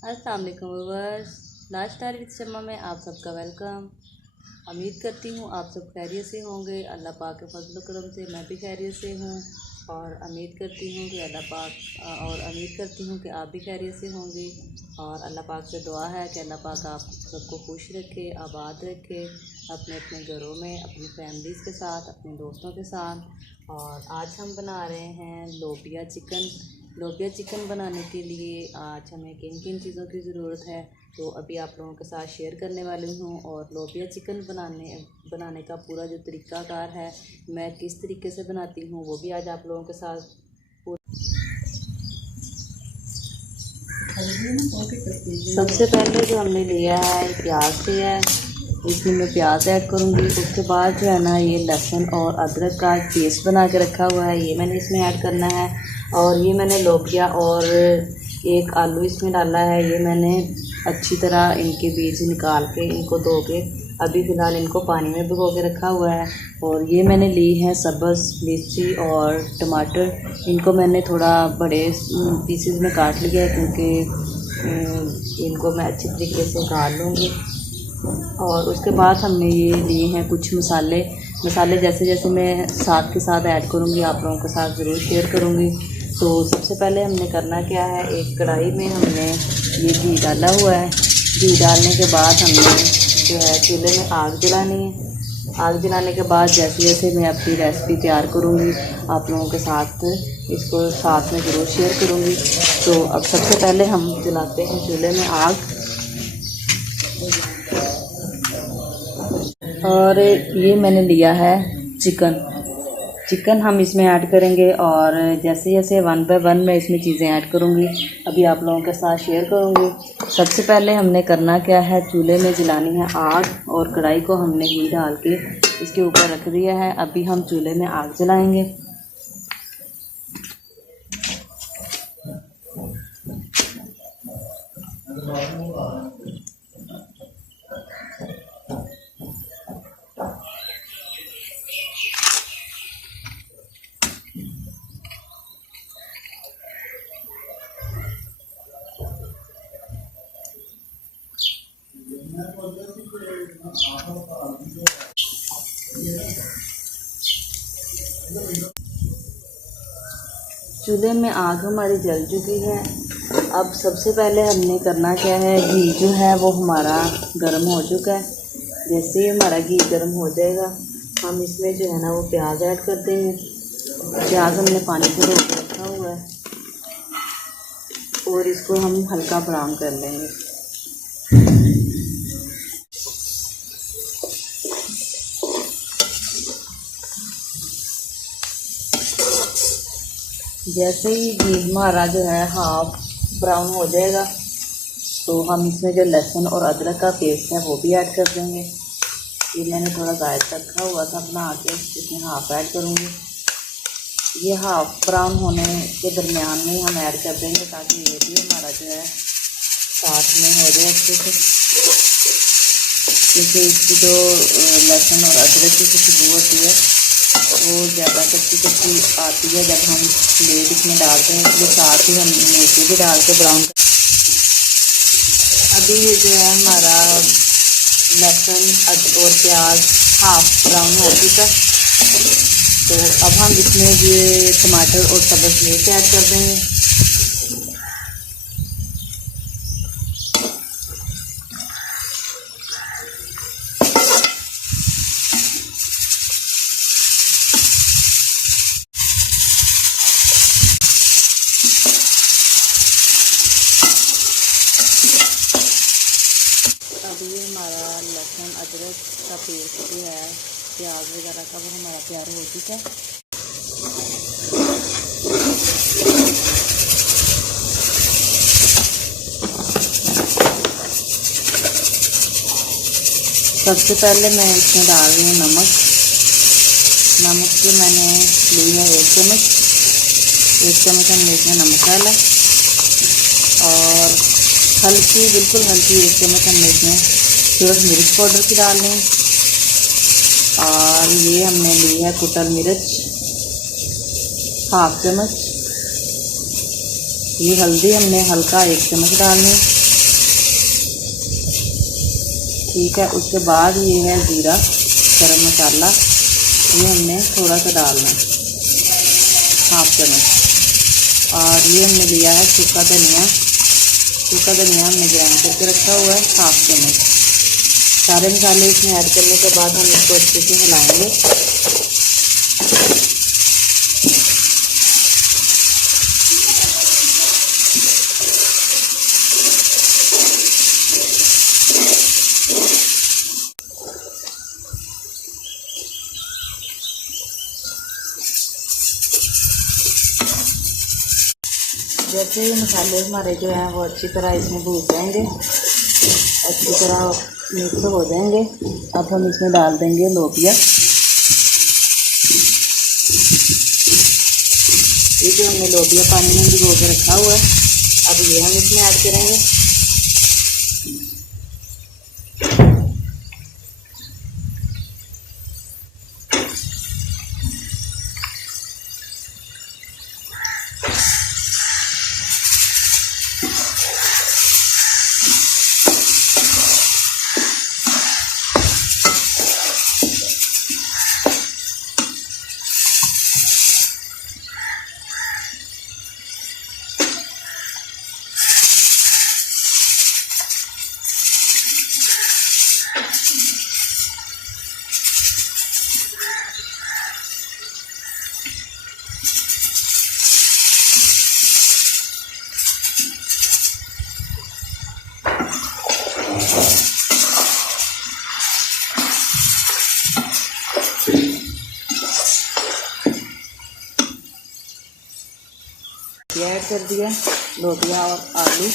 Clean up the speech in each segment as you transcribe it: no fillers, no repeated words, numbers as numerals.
अस्सलाम वालेकुम viewers. Life style with शम्मा में आप सबका वेलकम। उम्मीद करती हूँ आप सब खैरियत से होंगे। अल्लाह पाक के फजल करम से मैं भी खैरियत से हूँ और उम्मीद करती हूँ कि आप भी खैरियत से होंगे। और अल्लाह पाक से दुआ है कि अल्लाह पाक आप सबको खुश रखे, आबाद रखे, अपने अपने घरों में, अपनी फैमिलीज़ के साथ, अपने दोस्तों के साथ। और आज हम बना रहे हैं लोबिया चिकन। लोबिया चिकन बनाने के लिए आज हमें किन किन चीज़ों की ज़रूरत है तो अभी आप लोगों के साथ शेयर करने वाली हूँ। और लोबिया चिकन बनाने का पूरा जो तरीक़ाकार है, मैं किस तरीके से बनाती हूँ, वो भी आज आप लोगों के साथ। सबसे पहले जो हमने लिया है प्याज लिया है, इसमें मैं प्याज ऐड करूँगी। उसके बाद जो है ना, ये लहसुन और अदरक का पेस्ट बना के रखा हुआ है, ये मैंने इसमें ऐड करना है। और ये मैंने लोबिया और एक आलू इसमें डाला है। ये मैंने अच्छी तरह इनके बीज निकाल के, इनको धो के अभी फ़िलहाल इनको पानी में भिगो के रखा हुआ है। और ये मैंने ली है सब्ज़ मिर्ची और टमाटर, इनको मैंने थोड़ा बड़े पीसेस में काट लिया है क्योंकि इनको मैं अच्छी तरीके से काट लूँगी। और उसके बाद हमने ये लिए हैं कुछ मसाले जैसे जैसे मैं साथ के साथ ऐड करूँगी आप लोगों के साथ ज़रूर शेयर करूँगी। तो सबसे पहले हमने करना क्या है, एक कढ़ाई में हमने ये घी डाला हुआ है। घी डालने के बाद हमने जो है चूल्हे में आग जलानी है। आग जलाने के बाद जैसे जैसे मैं अपनी रेसिपी तैयार करूँगी आप लोगों के साथ इसको साथ में ज़रूर शेयर करूँगी। तो अब सबसे पहले हम जलाते हैं चूल्हे में आग। और ये मैंने लिया है चिकन हम इसमें ऐड करेंगे। और जैसे जैसे वन बाय वन मैं इसमें चीज़ें ऐड करूँगी अभी आप लोगों के साथ शेयर करूँगी। सबसे पहले हमने करना क्या है, चूल्हे में जलानी है आग और कढ़ाई को हमने घी डाल के इसके ऊपर रख दिया है। अभी हम चूल्हे में आग जलाएंगे। चूल्हे में आग हमारी जल चुकी है। अब सबसे पहले हमने करना क्या है, घी जो है वो हमारा गर्म हो चुका है। जैसे ही हमारा घी गर्म हो जाएगा हम इसमें जो है ना वो प्याज ऐड कर देंगे। प्याज हमने पानी से धो के रखा हुआ है और इसको हम हल्का ब्राउन कर लेंगे। जैसे ही घी हमारा जो है हाफ ब्राउन हो जाएगा तो हम इसमें जो लहसुन और अदरक का पेस्ट है वो भी ऐड कर देंगे। ये मैंने थोड़ा ज़्यादा रखा हुआ था बना के, इसमें हाफ ऐड करूँगी। ये हाफ ब्राउन होने के दरमियान में हम ऐड कर देंगे ताकि ये भी हमारा जो है साथ में हो जाए अच्छे से। क्योंकि इसकी जो लहसुन और अदरक की खुशबू होती है वो ज़्यादा कच्ची कच्ची आती है जब हम प्लेट इसमें डालते हैं, इसलिए साथ ही हम मिर्ची भी डाल के ब्राउन कर। अभी ये जो है हमारा लहसुन और प्याज हाफ ब्राउन हो चुका, तो अब हम इसमें ये टमाटर और सब्ज़ मिर्च ऐड कर देंगे। अब ये हमारा लहसुन अदरक का पेस्ट जो है प्याज वगैरह का वो हमारा तैयार हो चुका है। सबसे पहले मैं इसमें डाल रही हूँ नमक। नमक जो मैंने ली है 1 चम्मच। 1 चम्मच हमने इसमें नमक डाला और बिल्कुल हल्की 1 चम्मच हमने इसमें सिर्फ मिर्च पाउडर की डालनी। और ये हमने ली है कुटल मिर्च हाफ चम्मच। ये हल्दी हमने हल्का 1 चम्मच डालनी। ठीक है। उसके बाद ये है ज़ीरा, गरम मसाला, ये हमने थोड़ा सा डालना है, हाफ चम्मच। और ये हमने लिया है सूखा धनिया, सूखा धनिया हमने ग्राइंड करके रखा हुआ है, हाफ चम्मच। सारे मसाले इसमें ऐड करने के बाद हम इसको अच्छे से हिलाएंगे। जैसे ही मसाले हमारे जो हैं वो अच्छी तरह इसमें भून जाएंगे, अच्छी तरह मिक्स हो जाएंगे, अब हम इसमें डाल देंगे लोबिया। ये जो हमने लोबिया पानी में भिगो के रखा हुआ है, अब ये हम इसमें ऐड करेंगे। ऐड कर दिया लोबिया और आलू,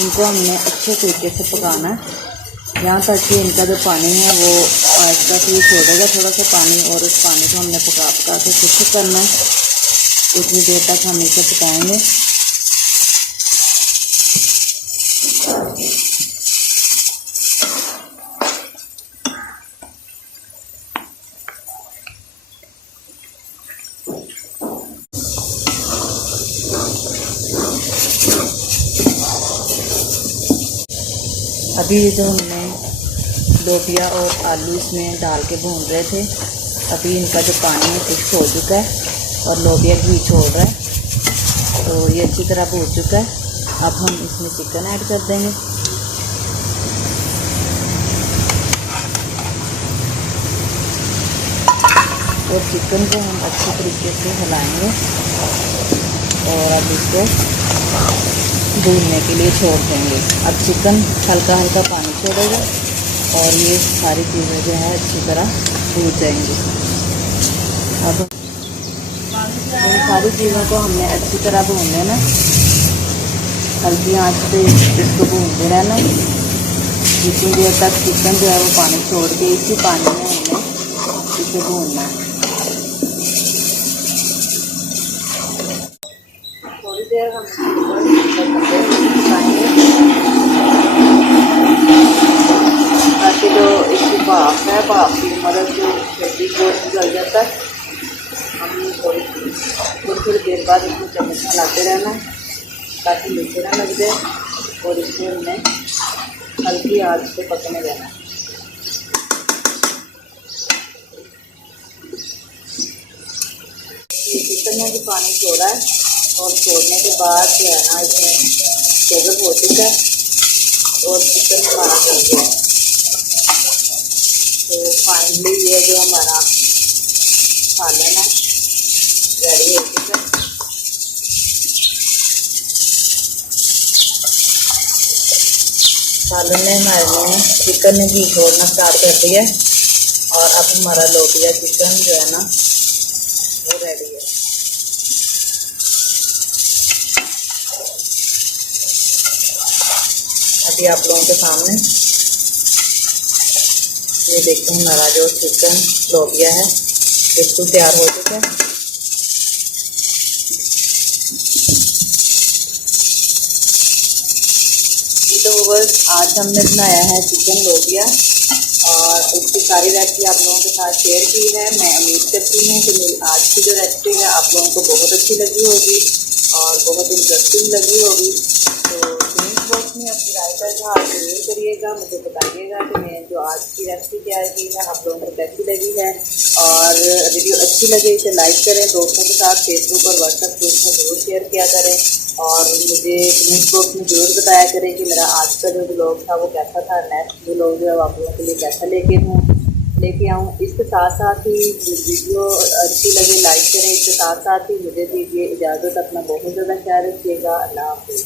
इनको हमने अच्छे तरीके से पकाना है यहाँ तक कि इनका जो पानी है वो आहिस्ता से छोड़ेगा थोड़ा सा पानी, और उस पानी को हमने पका के खुश्क करना है। उतनी देर तक हम इसे पकाएंगे। अभी जो हमने लोबिया और आलू इसमें डाल के भून रहे थे, अभी इनका जो पानी है खुश्क हो चुका है और लोबिया घी छोड़ रहा है, तो ये अच्छी तरह भून चुका है। अब हम इसमें चिकन ऐड कर देंगे। और चिकन को हम अच्छे तरीके से हिलाएंगे और अब इसको भूनने के लिए छोड़ देंगे। अब चिकन हल्का हल्का पानी छोड़ेगा और ये सारी चीज़ें जो है अच्छी तरह भून जाएंगी। अब इन सारी चीज़ों को हमने अच्छी तरह भून लेना, हल्की आंच पे इसको भूनते रहना जितनी देर तक चिकन जो है वो पानी छोड़ के इसी पानी में हमने इसे भूनना है। थोड़ी देर हम ताकि जो इसकी भाप है, भाप की मदद से जल्दी गोश्त जल जाता है। हम थोड़ी देर बाद इसको चम्मच हिलाते रहना ताकि नीचे ना लग जाए, और इसको हमने हल्की आंच पे पकने देना। ये चिकन ने भी पानी छोड़ा है और छोड़ने के बाद जो है ना इसमें टेबल हो चुका है और चिकन हमारा हो गया है। तो फाइनली ये जो हमारा सालन है रेडी हो चुका है। सालन ने हमारे चिकन ने घी छोड़ना स्टार्ट कर दिया है और अब हमारा लोबिया चिकन जो है ना वो रेडी है। अभी आप लोगों के सामने ये देखते हैं हमारा जो चिकन लोबिया है बिल्कुल तैयार हो चुका है। तो बस आज हमने बनाया है चिकन लोबिया और उसकी सारी रेसिपी आप लोगों के साथ शेयर की है। मैं उम्मीद करती हूँ कि मेरी आज की जो रेसिपी है आप लोगों को बहुत अच्छी लगी होगी और बहुत इंटरेस्टिंग लगी होगी। तो कमेंट बॉक्स में अपनी राय पर हाँ जरूर करिएगा, मुझे बताइएगा कि मैं जो आज की रेसिपी तैयार की है आप लोगों को कैसी लगी है। और वीडियो अच्छी लगे इसे लाइक करें, दोस्तों के साथ फेसबुक और व्हाट्सएप ग्रुप में ज़रूर शेयर किया करें। और मुझे कमेंट बॉक्स में ज़रूर बताया करें कि मेरा आज का जो ब्लॉग था वो कैसा था, नेक्स्ट ब्लॉग जो है आप लोगों के लिए कैसा लेके आऊँ। इसके साथ साथ ही वीडियो अच्छी लगे लाइक करें, इसके साथ साथ ही मुझे दीजिए इजाज़त, अपना बहुत ज़्यादा ख्याल रखिएगा। अल्लाह हाफ़िज़।